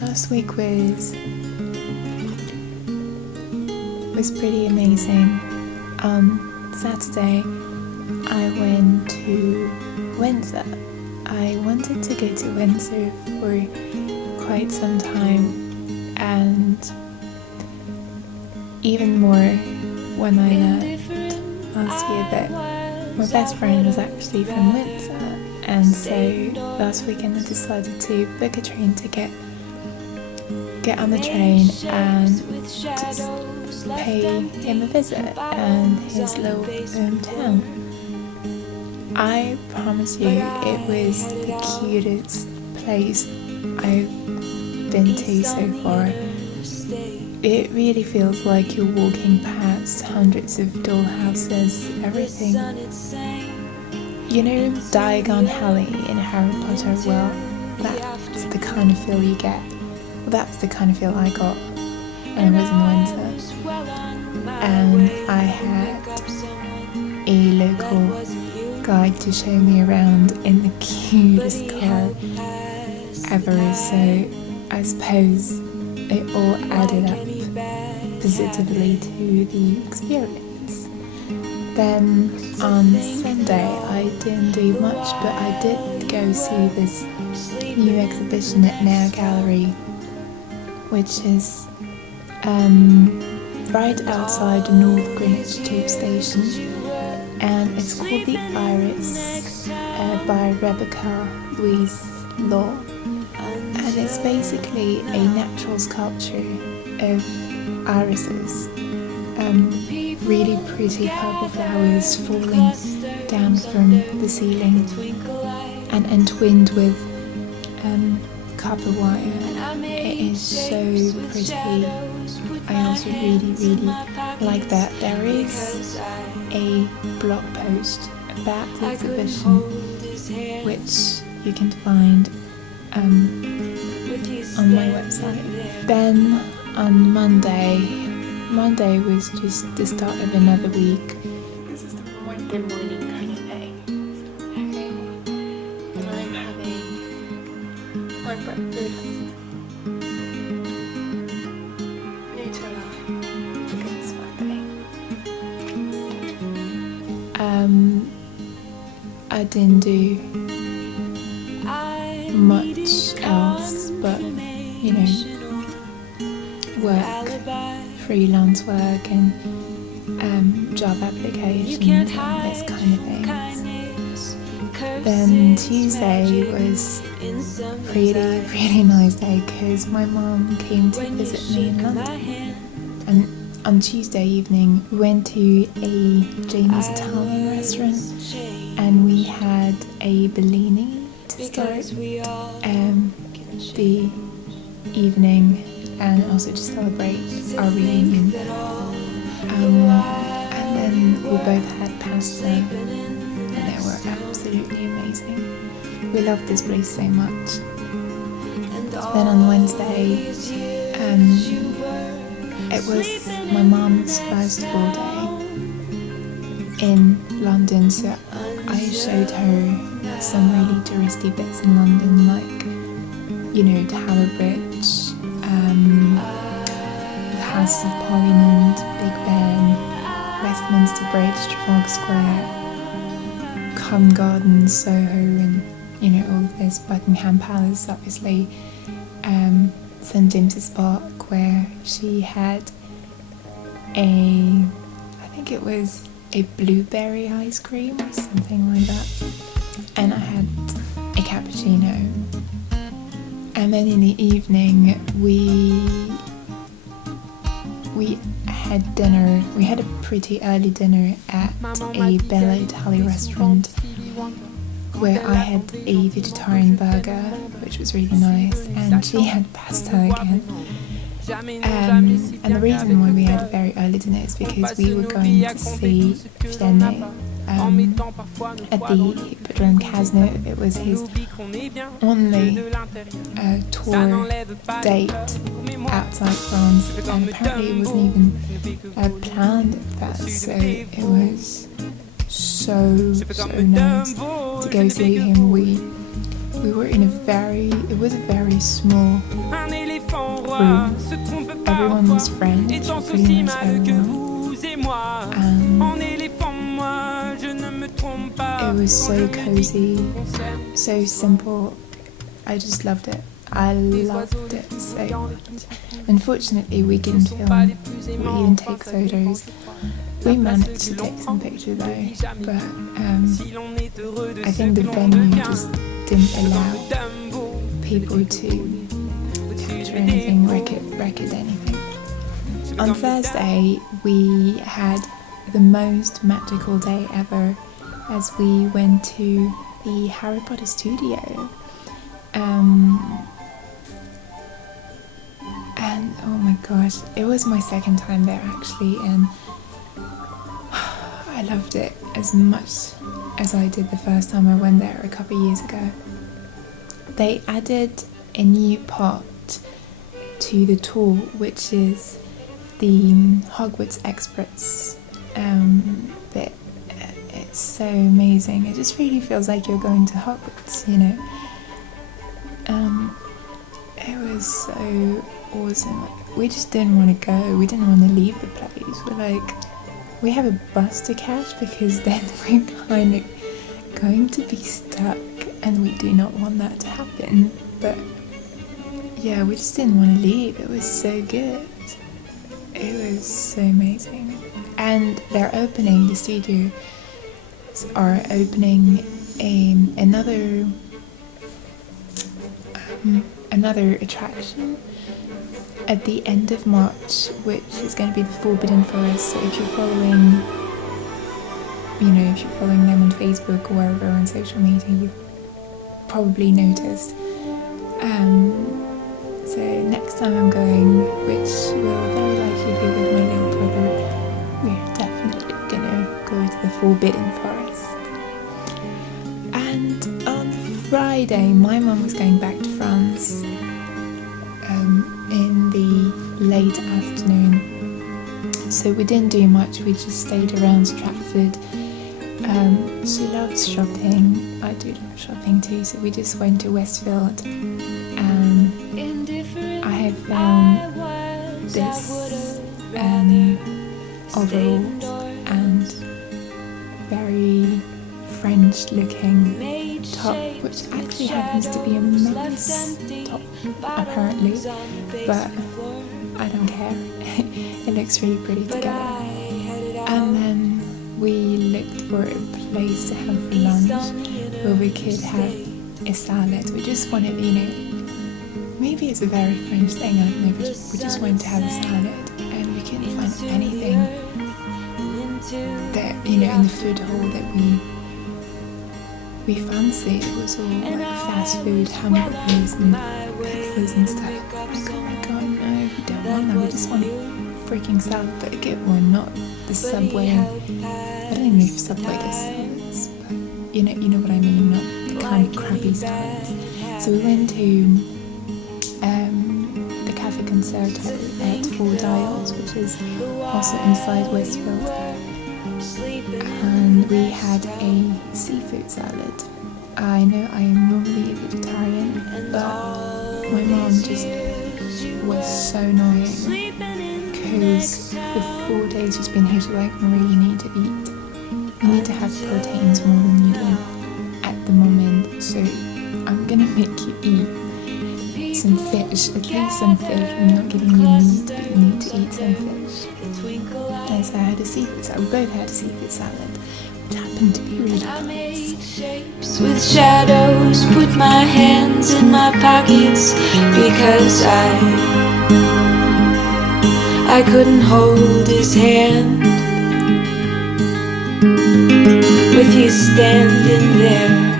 Last week was pretty amazing. On Saturday, I went to Windsor. I wanted to go to Windsor for quite some time, and even more when I learned last year that my best friend was actually from Windsor, and so last weekend I decided to book a train ticket, get on the train and just pay him a visit and his little hometown. I promise you, it was the cutest place I've been to so far. It really feels like you're walking past hundreds of dollhouses, everything. You know Diagon Alley in Harry Potter? Well, that's the kind of feel you get. Well, that's the kind of feel I got when I was in Windsor. And I had a local guide to show me around in the cutest car ever, so I suppose it all added up positively to the experience. Then on Sunday I didn't do much, but I did go see this new exhibition at Nair Gallery, which is right outside the North Greenwich tube station, and it's called The Iris by Rebecca Louise Law, and it's basically a natural sculpture of irises, really pretty purple flowers falling down from the ceiling and entwined with copper wire. It is so pretty. I also really like that. There is a blog post about the exhibition which you can find on my website. Then on Monday was just the start of another week. This is the morning cafe. Okay. And I'm having my breakfast. Nutella. Because it's Monday. I didn't do much else, but you know, work, freelance work, and job applications and this kind of things. Then Tuesday was pretty nice day because my mom came to visit me in London, and on Tuesday evening we went to a Jamie's Italian restaurant and we had a Bellini to start the evening and also to celebrate our reunion. And then we both had pasta and they were absolutely amazing. We loved this place so much. Then on Wednesday, it was my mom's first full day in London, so I showed her some really touristy bits in London, like, you know, Tower Bridge, the House of Parliament, Big Ben, Westminster Bridge, Trafalgar Square, Covent Garden, Soho, and, you know, all of this, Buckingham Palace, obviously, St James's Park, where she had I think it was a blueberry ice cream or something like that, and I had a cappuccino. And then in the evening we had dinner. We had a pretty early dinner at a Bella Italia restaurant where I had a vegetarian burger, which was really nice, and she had pasta again. And the reason why we had a very early dinner is because we were going to see Vianney at the Hippodrome Casino. It was his only tour date outside France, and apparently it wasn't even planned at first, so it was so nice to go see him. We were in it was a very small room. Everyone was friends, pretty much everyone. And it was so cozy, so simple. I just loved it. I loved it so much. Unfortunately, we didn't film, we didn't take photos. We managed to take some pictures though, but I think the venue just didn't allow people to capture anything, record anything. On Thursday, we had the most magical day ever as we went to the Harry Potter studio. And oh my gosh, it was my second time there actually, and I loved it as much as I did the first time I went there a couple of years ago. They added a new part to the tour, which is the Hogwarts Express bit. It's so amazing. It just really feels like you're going to Hogwarts, you know. It was so awesome. We just didn't want to go. We didn't want to leave the place. We're like, we have a bus to catch because then we're kind of going to be stuck, and we do not want that to happen. But yeah, we just didn't want to leave. It was so good. It was so amazing. And they're opening, the studios are opening another attraction at the end of March, which is going to be the Forbidden Forest. So if you're following them on Facebook or wherever on social media, you've probably noticed. So next time I'm going, which will very likely be with my little brother, we're definitely gonna go to the Forbidden Forest. And on Friday, my mum was going back to France in the late afternoon, so we didn't do much. We just stayed around Stratford. She loves shopping. I do love shopping too, so we just went to Westfield, and I have found this overalls and very French looking top, which actually happens to be a men's top apparently, but I don't care. It looks really pretty together. And then we looked for a place to have lunch where we could have a salad. We just wanted, maybe it's a very French thing, I don't know, but we just wanted to have a salad, and we couldn't find anything that, in the food hall that we fancied. It was all like fast food, hamburgers and pizzas and stuff. Like, oh my god, no, we don't want that. We just want a freaking salad, but a good one, not the Subway. I don't even know if Subway does salads, but you know what I mean, not the kind of crappy salads. So we went to the Cafe Concerto at Four Dials, which is also inside Westfield, and we had a seafood salad. I know I am normally a vegetarian, but my mom just was so annoying because for 4 days she's been here. She's like, Marie, you need to eat. You need to have proteins more than you do at the moment, so I'm gonna make you eat some fish, at least some fish. I'm not giving you meat, but you need to eat some fish. And so I had a seafood salad. We both had a seafood salad, which happened to be really nice. With shadows, put my hands in my pockets because I couldn't hold his hand. With you standing there